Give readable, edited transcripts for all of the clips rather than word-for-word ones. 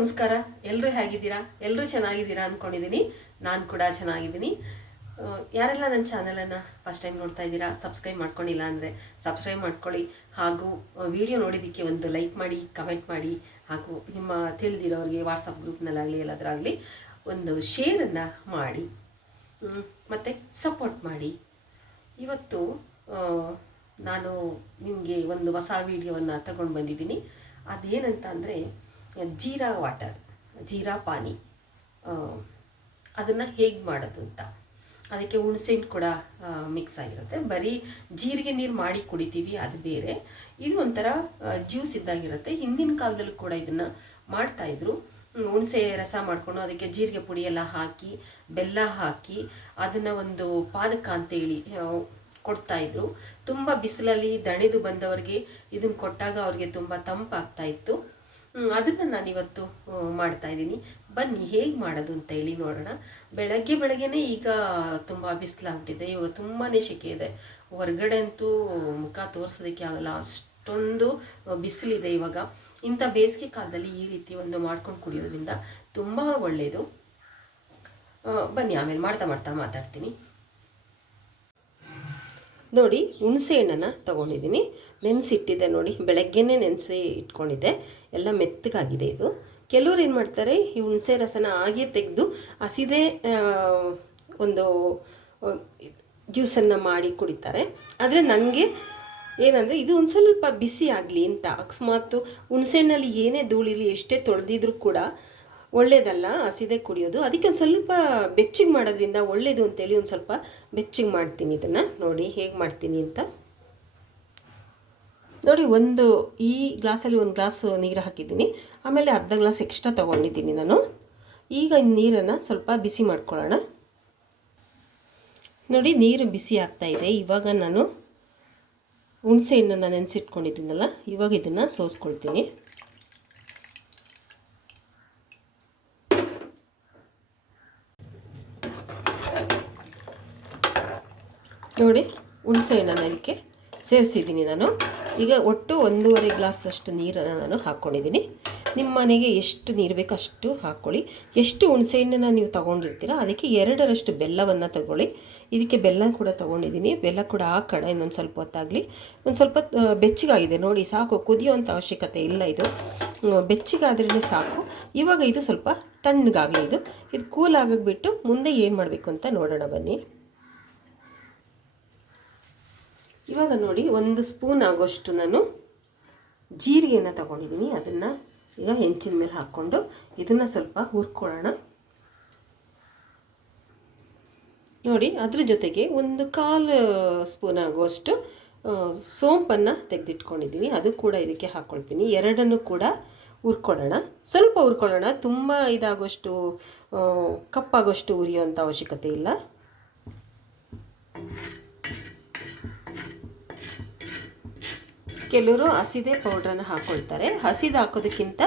ನಮಸ್ಕಾರ. ಎಲ್ಲರೂ ಹೇಗಿದ್ದೀರಾ? ಎಲ್ಲರೂ ಚೆನ್ನಾಗಿದ್ದೀರಾ ಅಂದ್ಕೊಂಡಿದ್ದೀನಿ. ನಾನು ಕೂಡ ಚೆನ್ನಾಗಿದ್ದೀನಿ. ಯಾರೆಲ್ಲ ನನ್ನ ಚಾನಲನ್ನು ಫಸ್ಟ್ ಟೈಮ್ ನೋಡ್ತಾ ಇದ್ದೀರಾ, ಸಬ್ಸ್ಕ್ರೈಬ್ ಮಾಡ್ಕೊಂಡಿಲ್ಲ ಅಂದರೆ ಸಬ್ಸ್ಕ್ರೈಬ್ ಮಾಡ್ಕೊಳ್ಳಿ. ಹಾಗೂ ವಿಡಿಯೋ ನೋಡಿದ್ದಕ್ಕೆ ಒಂದು ಲೈಕ್ ಮಾಡಿ, ಕಮೆಂಟ್ ಮಾಡಿ, ಹಾಗೂ ನಿಮ್ಮ ತಿಳಿದಿರೋರಿಗೆ ವಾಟ್ಸಪ್ ಗ್ರೂಪ್ನಲ್ಲಾಗಲಿ ಎಲ್ಲದರಾಗಲಿ ಒಂದು ಶೇರನ್ನು ಮಾಡಿ ಮತ್ತು ಸಪೋರ್ಟ್ ಮಾಡಿ. ಇವತ್ತು ನಾನು ನಿಮಗೆ ಒಂದು ಹೊಸ ವಿಡಿಯೋವನ್ನು ತಗೊಂಡು ಬಂದಿದ್ದೀನಿ. ಅದೇನಂತ ಅಂದರೆ ಜೀರಾ ವಾಟರ್, ಜೀರಾ ಪಾನಿ, ಅದನ್ನು ಹೇಗೆ ಮಾಡೋದು ಅಂತ. ಅದಕ್ಕೆ ಹುಣಸೆಹಣ್ಣು ಕೂಡ ಮಿಕ್ಸ್ ಆಗಿರುತ್ತೆ. ಬರೀ ಜೀರಿಗೆ ನೀರು ಮಾಡಿ ಕುಡಿತೀವಿ, ಅದು ಬೇರೆ. ಇದು ಒಂಥರ ಜ್ಯೂಸ್ ಇದ್ದಾಗಿರುತ್ತೆ. ಹಿಂದಿನ ಕಾಲದಲ್ಲೂ ಕೂಡ ಇದನ್ನು ಮಾಡ್ತಾಯಿದ್ರು. ಹುಣಸೆ ರಸ ಮಾಡಿಕೊಂಡು ಅದಕ್ಕೆ ಜೀರಿಗೆ ಪುಡಿ ಎಲ್ಲ ಹಾಕಿ, ಬೆಲ್ಲ ಹಾಕಿ, ಅದನ್ನು ಒಂದು ಪಾನಕ ಅಂತೇಳಿ ಕೊಡ್ತಾಯಿದ್ರು. ತುಂಬ ಬಿಸಿಲಲ್ಲಿ ದಣಿದು ಬಂದವರಿಗೆ ಇದನ್ನು ಕೊಟ್ಟಾಗ ಅವ್ರಿಗೆ ತುಂಬ ತಂಪಾಗ್ತಾಯಿತ್ತು. ಅದನ್ನು ನಾನಿವತ್ತು ಮಾಡ್ತಾಯಿದ್ದೀನಿ. ಬನ್ನಿ ಹೇಗೆ ಮಾಡೋದು ಅಂತ ಹೇಳಿ ನೋಡೋಣ. ಬೆಳಗ್ಗೆನೇ ಈಗ ತುಂಬ ಬಿಸಿಲಾಗ್ಬಿಟ್ಟಿದೆ. ಇವಾಗ ತುಂಬಾ ಸೆಕೆ ಇದೆ. ಹೊರಗಡೆ ಅಂತೂ ಮುಖ ತೋರಿಸೋದಕ್ಕೆ ಆಗಲ್ಲ, ಅಷ್ಟೊಂದು ಬಿಸಿಲಿದೆ ಇವಾಗ. ಇಂಥ ಬೇಸಿಗೆ ಕಾಲದಲ್ಲಿ ಈ ರೀತಿ ಒಂದು ಮಾಡ್ಕೊಂಡು ಕುಡಿಯೋದ್ರಿಂದ ತುಂಬ ಒಳ್ಳೆಯದು. ಬನ್ನಿ ಆಮೇಲೆ ಮಾಡ್ತಾ ಮಾತಾಡ್ತೀನಿ. ನೋಡಿ, ಹುಣಸೆ ಹಣ್ಣನ್ನು ತೊಗೊಂಡಿದ್ದೀನಿ. ನೆನೆಸಿಟ್ಟಿದ್ದೆ ನೋಡಿ, ಬೆಳಗ್ಗೆನೇ ನೆನೆಸಿ ಇಟ್ಕೊಂಡಿದ್ದೆ. ಎಲ್ಲ ಮೆತ್ತಗಾಗಿದೆ ಇದು. ಕೆಲವ್ರು ಏನು ಮಾಡ್ತಾರೆ, ಈ ಹುಣಸೆ ರಸನ ಹಾಗೆ ತೆಗೆದು ಹಸಿದೇ ಒಂದು ಜ್ಯೂಸನ್ನು ಮಾಡಿ ಕುಡಿತಾರೆ. ಆದರೆ ನನಗೆ ಏನಂದರೆ ಇದು ಒಂದು ಸ್ವಲ್ಪ ಬಿಸಿ ಆಗಲಿ ಅಂತ. ಅಕಸ್ಮಾತ್ ಹುಣಸೆಹಣ್ಣಲ್ಲಿ ಏನೇ ಧೂಳಿರಲಿ, ಎಷ್ಟೇ ತೊಳೆದಿದ್ರೂ ಕೂಡ ಒಳ್ಳೆಯದಲ್ಲ ಹಸಿದೇ ಕುಡಿಯೋದು. ಅದಕ್ಕೆ ಒಂದು ಸ್ವಲ್ಪ ಬೆಚ್ಚಗೆ ಮಾಡೋದ್ರಿಂದ ಒಳ್ಳೆಯದು ಅಂತೇಳಿ ಒಂದು ಸ್ವಲ್ಪ ಬೆಚ್ಚಗೆ ಮಾಡ್ತೀನಿ ಇದನ್ನು. ನೋಡಿ ಹೇಗೆ ಮಾಡ್ತೀನಿ ಅಂತ. ನೋಡಿ, ಈ ಗ್ಲಾಸಲ್ಲಿ ಒಂದು ಗ್ಲಾಸ್ ನೀರು ಹಾಕಿದ್ದೀನಿ. ಆಮೇಲೆ ಅರ್ಧ ಗ್ಲಾಸ್ ಎಕ್ಸ್ಟ್ರಾ ತೊಗೊಂಡಿದ್ದೀನಿ ನಾನು. ಈಗ ನೀರನ್ನು ಸ್ವಲ್ಪ ಬಿಸಿ ಮಾಡ್ಕೊಳ್ಳೋಣ. ನೋಡಿ, ನೀರು ಬಿಸಿ ಆಗ್ತಾಯಿದೆ. ಇವಾಗ ನಾನು ಹುಣಸೆ ಹಣ್ಣನ್ನು ನೆನೆಸಿಟ್ಕೊಂಡಿದ್ದೀನಲ್ಲ, ಇವಾಗ ಇದನ್ನು ಸೋಸ್ಕೊಳ್ತೀನಿ. ನೋಡಿ, ಹುಣಸೆ ಹಣ್ಣನ್ನು ಅದಕ್ಕೆ ಸೇರಿಸಿದ್ದೀನಿ ನಾನು. ಈಗ ಒಟ್ಟು 1.5 ಗ್ಲಾಸ್ ಅಷ್ಟು ನೀರನ್ನು ನಾನು ಹಾಕ್ಕೊಂಡಿದ್ದೀನಿ. ನಿಮ್ಮ ಮನೆಗೆ ಎಷ್ಟು ನೀರು ಬೇಕೋ ಅಷ್ಟು ಹಾಕ್ಕೊಳ್ಳಿ. ಎಷ್ಟು ಹುಣಸೆ ಹಣ್ಣನ್ನು ನೀವು ತೊಗೊಂಡಿರ್ತೀರ ಅದಕ್ಕೆ 2ರಷ್ಟು ಬೆಲ್ಲವನ್ನು ತಗೊಳ್ಳಿ. ಇದಕ್ಕೆ ಬೆಲ್ಲ ಕೂಡ ತೊಗೊಂಡಿದ್ದೀನಿ. ಬೆಲ್ಲ ಕೂಡ ಹಾಕೋಣ. ಇನ್ನೊಂದು ಸ್ವಲ್ಪ ಹೊತ್ತಾಗಲಿ. ಒಂದು ಸ್ವಲ್ಪ ಬೆಚ್ಚಗಾಗಿದೆ ನೋಡಿ, ಸಾಕು. ಕುದಿಯೋವಂಥ ಅವಶ್ಯಕತೆ ಇಲ್ಲ. ಇದು ಬೆಚ್ಚಗಾದ್ರೇ ಸಾಕು. ಇವಾಗ ಇದು ಸ್ವಲ್ಪ ತಣ್ಣಗಾಗಲಿ. ಇದು ಕೂಲ್ ಆಗೋಗ್ಬಿಟ್ಟು ಮುಂದೆ ಏನು ಮಾಡಬೇಕು ಅಂತ ನೋಡೋಣ ಬನ್ನಿ. ಇವಾಗ ನೋಡಿ, 1 ಸ್ಪೂನ್ ಆಗೋಷ್ಟು ನಾನು ಜೀರಿಗೆಯನ್ನು ತಗೊಂಡಿದ್ದೀನಿ. ಅದನ್ನು ಈಗ ಹೆಂಚಿನ ಮೇಲೆ ಹಾಕ್ಕೊಂಡು ಇದನ್ನು ಸ್ವಲ್ಪ ಹುರ್ಕೊಳ್ಳೋಣ. ನೋಡಿ, ಅದ್ರ ಜೊತೆಗೆ 1/4 ಸ್ಪೂನ್ ಆಗುವಷ್ಟು ಸೋಂಪನ್ನು ತೆಗೆದಿಟ್ಕೊಂಡಿದ್ದೀನಿ. ಅದು ಕೂಡ ಇದಕ್ಕೆ ಹಾಕ್ಕೊಳ್ತೀನಿ. ಎರಡನ್ನು ಕೂಡ ಹುರ್ಕೊಳ್ಳೋಣ. ಸ್ವಲ್ಪ ಹುರ್ಕೊಳ್ಳೋಣ, ತುಂಬ ಇದಾಗೋಷ್ಟು ಕಪ್ಪಾಗೋಷ್ಟು ಹುರಿಯೋಂಥ ಅವಶ್ಯಕತೆ ಇಲ್ಲ. ಕೆಲವರು ಹಸಿದೇ ಪೌಡ್ರನ್ನು ಹಾಕ್ಕೊಳ್ತಾರೆ. ಹಸಿದು ಹಾಕೋದಕ್ಕಿಂತ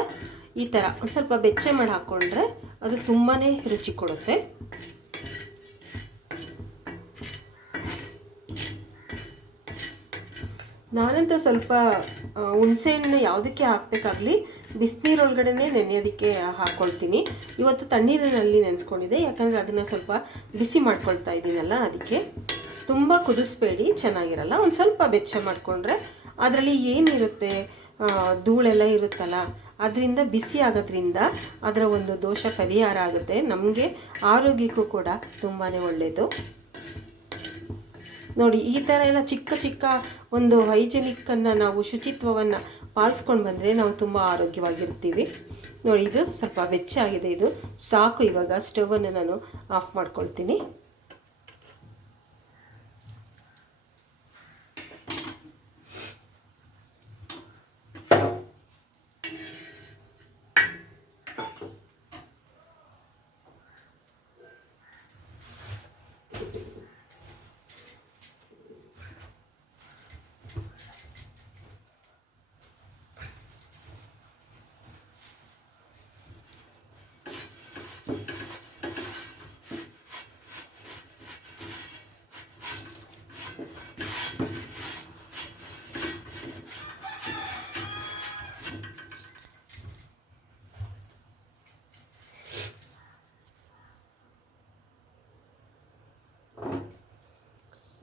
ಈ ಥರ ಒಂದು ಸ್ವಲ್ಪ ಬೆಚ್ಚ ಮಾಡಿ ಹಾಕ್ಕೊಂಡ್ರೆ ಅದು ತುಂಬಾ ರುಚಿ ಕೊಡುತ್ತೆ. ನಾನಂತೂ ಸ್ವಲ್ಪ ಹುಣಸೆಹಣ್ಣು ಯಾವುದಕ್ಕೆ ಹಾಕಬೇಕಾಗಲಿ ಬಿಸಿನೀರೊಳಗಡೆನೇ ನೆನೆಯೋದಕ್ಕೆ ಹಾಕ್ಕೊಳ್ತೀನಿ. ಇವತ್ತು ತಣ್ಣೀರಿನಲ್ಲಿ ನೆನೆಸ್ಕೊಂಡಿದ್ದೆ, ಯಾಕಂದರೆ ಅದನ್ನು ಸ್ವಲ್ಪ ಬಿಸಿ ಮಾಡ್ಕೊಳ್ತಾ ಇದ್ದೀನಲ್ಲ, ಅದಕ್ಕೆ. ತುಂಬ ಕುದಿಸ್ಬೇಡಿ, ಚೆನ್ನಾಗಿರಲ್ಲ. ಒಂದು ಸ್ವಲ್ಪ ಬೆಚ್ಚ ಮಾಡಿಕೊಂಡ್ರೆ ಅದರಲ್ಲಿ ಏನಿರುತ್ತೆ, ಧೂಳೆಲ್ಲ ಇರುತ್ತಲ್ಲ, ಅದರಿಂದ ಬಿಸಿ ಆಗೋದ್ರಿಂದ ಅದರ ಒಂದು ದೋಷ ಪರಿಹಾರ ಆಗುತ್ತೆ. ನಮಗೆ ಆರೋಗ್ಯಕ್ಕೂ ಕೂಡ ತುಂಬಾ ಒಳ್ಳೆಯದು. ನೋಡಿ, ಈ ಥರ ಎಲ್ಲ ಚಿಕ್ಕ ಒಂದು ಹೈಜೆನಿಕ್ಕನ್ನು ನಾವು ಶುಚಿತ್ವವನ್ನು ಪಾಲಿಸ್ಕೊಂಡು ಬಂದರೆ ನಾವು ತುಂಬ ಆರೋಗ್ಯವಾಗಿರ್ತೀವಿ. ನೋಡಿ, ಇದು ಸ್ವಲ್ಪ ಬೆಚ್ಚ ಆಗಿದೆ. ಇದು ಸಾಕು. ಇವಾಗ ಸ್ಟವನ್ನು ನಾನು ಆಫ್ ಮಾಡ್ಕೊಳ್ತೀನಿ.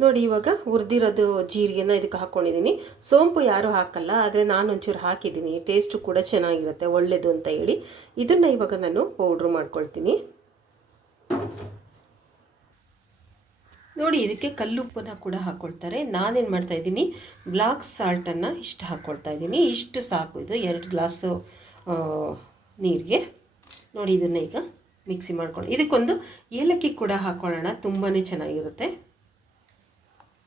ನೋಡಿ ಇವಾಗ ಹುರಿದಿರೋದು ಜೀರಿಗೆನ ಇದಕ್ಕೆ ಹಾಕ್ಕೊಂಡಿದ್ದೀನಿ. ಸೋಂಪು ಯಾರೂ ಹಾಕಲ್ಲ, ಆದರೆ ನಾನು ಒಂಚೂರು ಹಾಕಿದ್ದೀನಿ. ಟೇಸ್ಟು ಕೂಡ ಚೆನ್ನಾಗಿರುತ್ತೆ, ಒಳ್ಳೆಯದು ಅಂತ ಹೇಳಿ ಇದನ್ನು ಇವಾಗ ನಾನು ಪೌಡ್ರ್ ಮಾಡ್ಕೊಳ್ತೀನಿ. ನೋಡಿ ಇದಕ್ಕೆ ಕಲ್ಲುಪ್ಪನ್ನು ಕೂಡ ಹಾಕ್ಕೊಳ್ತಾರೆ. ನಾನೇನು ಮಾಡ್ತಾಯಿದ್ದೀನಿ, ಬ್ಲಾಕ್ ಸಾಲ್ಟನ್ನು ಇಷ್ಟು ಹಾಕ್ಕೊಳ್ತಾ ಇದ್ದೀನಿ. ಇಷ್ಟು ಸಾಕು, ಇದು 2 ಗ್ಲಾಸು ನೀರಿಗೆ. ನೋಡಿ ಇದನ್ನು ಈಗ ಮಿಕ್ಸಿ ಮಾಡ್ಕೊಳ್ಳಿ. ಇದಕ್ಕೊಂದು ಏಲಕ್ಕಿ ಕೂಡ ಹಾಕ್ಕೊಳ್ಳೋಣ, ತುಂಬಾ ಚೆನ್ನಾಗಿರುತ್ತೆ.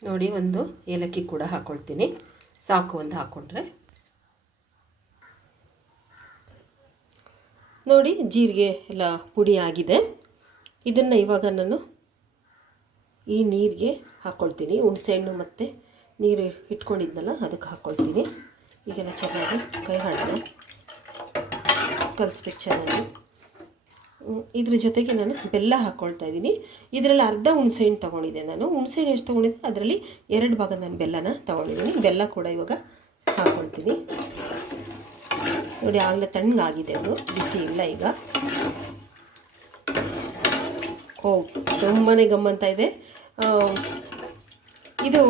ನೋಡಿ ಒಂದು ಏಲಕ್ಕಿ ಕೂಡ ಹಾಕ್ಕೊಳ್ತೀನಿ, ಸಾಕು ಒಂದು ಹಾಕ್ಕೊಂಡ್ರೆ. ನೋಡಿ ಜೀರಿಗೆ ಎಲ್ಲ ಪುಡಿ ಆಗಿದೆ. ಇದನ್ನು ಇವಾಗ ನಾನು ಈ ನೀರಿಗೆ ಹಾಕ್ಕೊಳ್ತೀನಿ. ಹುಣಸೆಹಣ್ಣು ಮತ್ತು ನೀರು ಇಟ್ಕೊಂಡಿದ್ನಲ್ಲ ಅದಕ್ಕೆ ಹಾಕ್ಕೊಳ್ತೀನಿ. ಈಗೆಲ್ಲ ಚೆನ್ನಾಗಿ ಕೈ ಹಾಡೋಣ, ಕಲಿಸ್ಬೇಕು ಚೆನ್ನಾಗಿ. ಇದ್ರ ಜೊತೆಗೆ ನಾನು ಬೆಲ್ಲ ಹಾಕ್ಕೊಳ್ತಾ ಇದ್ದೀನಿ. ಇದರಲ್ಲಿ ಅರ್ಧ ಹುಣಸೆಹಣ್ಣು ತೊಗೊಂಡಿದ್ದೆ ನಾನು. ಹುಣಸೆಹಣ್ಣು ಎಷ್ಟು ತೊಗೊಂಡಿದ್ದೆ ಅದರಲ್ಲಿ 2 ಭಾಗ ನಾನು ಬೆಲ್ಲನ ತೊಗೊಂಡಿದ್ದೀನಿ. ಬೆಲ್ಲ ಕೂಡ ಇವಾಗ ಹಾಕ್ಕೊಳ್ತೀನಿ. ನೋಡಿ ಆಗಲೇ ತಣ್ಣಗಾಗಿದೆ, ಅದು ಬಿಸಿ ಇಲ್ಲ ಈಗ. ತುಂಬಾ ಗಮ್ಮಂತ ಇದೆ. ಇದು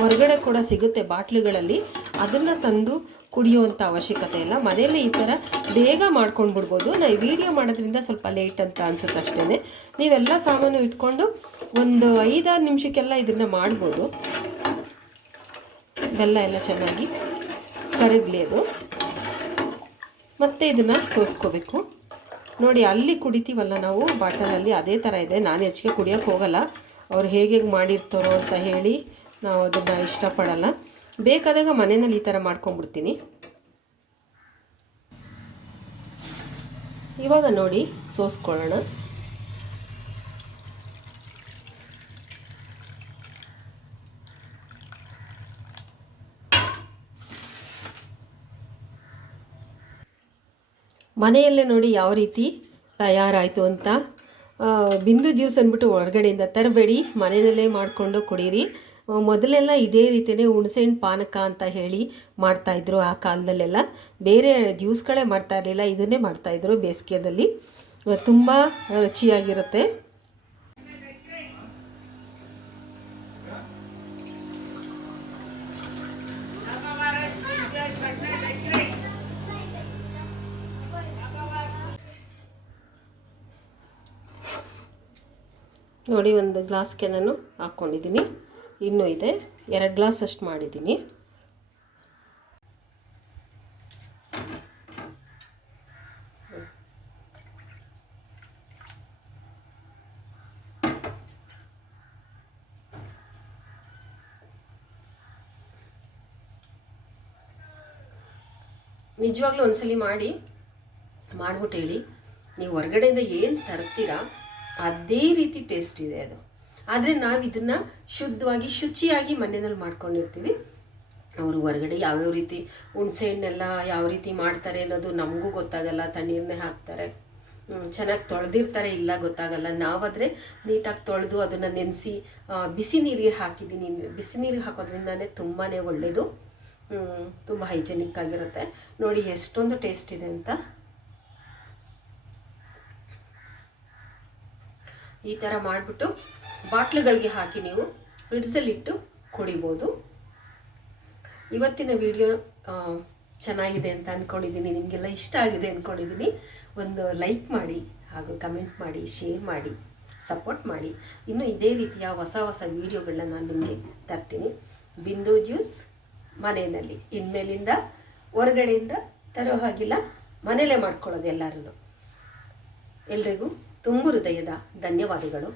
ಹೊರಗಡೆ ಕೂಡ ಸಿಗುತ್ತೆ ಬಾಟ್ಲುಗಳಲ್ಲಿ, ಅದನ್ನು ತಂದು ಕುಡಿಯುವಂಥ ಅವಶ್ಯಕತೆ ಇಲ್ಲ. ಮನೆಯಲ್ಲೇ ಈ ಥರ ಬೇಗ ಮಾಡ್ಕೊಂಡು ಬಿಡ್ಬೋದು. ನಾವು ವಿಡಿಯೋ ಮಾಡೋದ್ರಿಂದ ಸ್ವಲ್ಪ ಲೇಟ್ ಅಂತ ಅನ್ಸುತ್ತೆ ಅಷ್ಟೇ. ನೀವೆಲ್ಲ ಸಾಮಾನು ಇಟ್ಕೊಂಡು ಒಂದು 5-6 ನಿಮಿಷಕ್ಕೆಲ್ಲ ಇದನ್ನು ಮಾಡ್ಬೋದು. ಬೆಲ್ಲ ಎಲ್ಲ ಚೆನ್ನಾಗಿ ಕರಗಲಿ ಅದು. ಮತ್ತು ಇದನ್ನು ಸೋಸ್ಕೋಬೇಕು. ನೋಡಿ ಅಲ್ಲಿ ಕುಡಿತೀವಲ್ಲ ನಾವು ಬಾಟಲಲ್ಲಿ, ಅದೇ ಥರ ಇದೆ. ನಾನು ಹೆಚ್ಚಿಗೆ ಕುಡಿಯೋಕ್ಕೆ ಹೋಗಲ್ಲ, ಅವ್ರು ಹೇಗೆ ಮಾಡಿರ್ತಾರೋ ಅಂತ ಹೇಳಿ ನಾವು ಅದನ್ನು ಇಷ್ಟಪಡಲ್ಲ. ಬೇಕಾದಾಗ ಮನೆಯಲ್ಲಿ ಈ ಥರ ಮಾಡ್ಕೊಂಬಿಡ್ತೀನಿ. ಇವಾಗ ನೋಡಿ ಸೋಸ್ಕೊಳ್ಳೋಣ. ಮನೆಯಲ್ಲೇ ನೋಡಿ ಯಾವ ರೀತಿ ತಯಾರಾಯಿತು ಅಂತ. ಬಿಂದು ಜ್ಯೂಸ್ ಅಂದ್ಬಿಟ್ಟು ಹೊರಗಡೆಯಿಂದ ತರಬೇಡಿ, ಮನೆಯಲ್ಲೇ ಮಾಡಿಕೊಂಡು ಕುಡೀರಿ. ಮೊದಲೆಲ್ಲ ಇದೇ ರೀತಿಯೇ ಹುಣಸೆಹಣ್ಣು ಪಾನಕ ಅಂತ ಹೇಳಿ ಮಾಡ್ತಾಯಿದ್ರು ಆ ಕಾಲದಲ್ಲೆಲ್ಲ. ಬೇರೆ ಜ್ಯೂಸ್ಗಳೇ ಮಾಡ್ತಾ ಇರಲಿಲ್ಲ, ಇದನ್ನೇ ಮಾಡ್ತಾಯಿದ್ರು ಬೇಸಿಗೆಯಲ್ಲಿ. ತುಂಬ ರುಚಿಯಾಗಿರುತ್ತೆ. ನೋಡಿ ಒಂದು ಗ್ಲಾಸ್ಗೆ ನಾನು ಹಾಕ್ಕೊಂಡಿದ್ದೀನಿ, ಇನ್ನೂ ಇದೆ 2 ಗ್ಲಾಸ್ ಅಷ್ಟು ಮಾಡಿದ್ದೀನಿ. ನಿಜವಾಗ್ಲೂ ಒಂದ್ಸಲಿ ಮಾಡಿಬಿಟ್ಟು ಹೇಳಿ, ನೀವು ಹೊರಗಡೆಯಿಂದ ಏನು ತರ್ತೀರಾ ಅದೇ ರೀತಿ ಟೇಸ್ಟ್ ಇದೆ ಅದು. ಆದರೆ ನಾವು ಇದನ್ನು ಶುದ್ಧವಾಗಿ ಶುಚಿಯಾಗಿ ಮನೆಯಲ್ಲಿ ಮಾಡ್ಕೊಂಡಿರ್ತೀವಿ. ಅವರು ಹೊರಗಡೆ ಯಾವ್ಯಾವ ರೀತಿ ಹುಣಸೆಹಣ್ಣೆಲ್ಲ ಯಾವ ರೀತಿ ಮಾಡ್ತಾರೆ ಅನ್ನೋದು ನಮಗೂ ಗೊತ್ತಾಗಲ್ಲ. ತಣ್ಣೀರನ್ನೇ ಹಾಕ್ತಾರೆ, ಚೆನ್ನಾಗಿ ತೊಳೆದಿರ್ತಾರೆ ಇಲ್ಲ ಗೊತ್ತಾಗಲ್ಲ. ನಾವಾದರೆ ನೀಟಾಗಿ ತೊಳೆದು ಅದನ್ನು ನೆನೆಸಿ ಬಿಸಿ ನೀರಿಗೆ ಹಾಕಿದ್ದೀನಿ. ಬಿಸಿ ನೀರಿಗೆ ಹಾಕೋದ್ರಿಂದನೇ ತುಂಬಾ ಒಳ್ಳೆಯದು, ತುಂಬ ಹೈಜೆನಿಕ್ ಆಗಿರುತ್ತೆ. ನೋಡಿ ಎಷ್ಟೊಂದು ಟೇಸ್ಟ್ ಇದೆ ಅಂತ. ಈ ಥರ ಮಾಡಿಬಿಟ್ಟು ಬಾಟ್ಲುಗಳಿಗೆ ಹಾಕಿ ನೀವು ಫ್ರಿಡ್ಜಲ್ಲಿಟ್ಟು ಕುಡಿಬೋದು. ಇವತ್ತಿನ ವಿಡಿಯೋ ಚೆನ್ನಾಗಿದೆ ಅಂತ ಅಂದ್ಕೊಂಡಿದ್ದೀನಿ, ನಿಮಗೆಲ್ಲ ಇಷ್ಟ ಆಗಿದೆ ಅಂದ್ಕೊಂಡಿದ್ದೀನಿ. ಒಂದು ಲೈಕ್ ಮಾಡಿ ಹಾಗೂ ಕಮೆಂಟ್ ಮಾಡಿ, ಶೇರ್ ಮಾಡಿ, ಸಪೋರ್ಟ್ ಮಾಡಿ. ಇನ್ನು ಇದೇ ರೀತಿಯ ಹೊಸ ಹೊಸ ವೀಡಿಯೋಗಳನ್ನ ನಾನು ನಿಮಗೆ ತರ್ತೀನಿ. ಬಿಂದು ಜ್ಯೂಸ್ ಮನೆಯಲ್ಲಿ, ಇನ್ಮೇಲಿಂದ ಹೊರಗಡೆಯಿಂದ ತರೋ ಹಾಗಿಲ್ಲ, ಮನೆಯಲ್ಲೇ ಮಾಡ್ಕೊಳ್ಳೋದು ಎಲ್ಲರೂ. ಎಲ್ರಿಗೂ ತುಂಬ ಹೃದಯದ ಧನ್ಯವಾದಗಳು.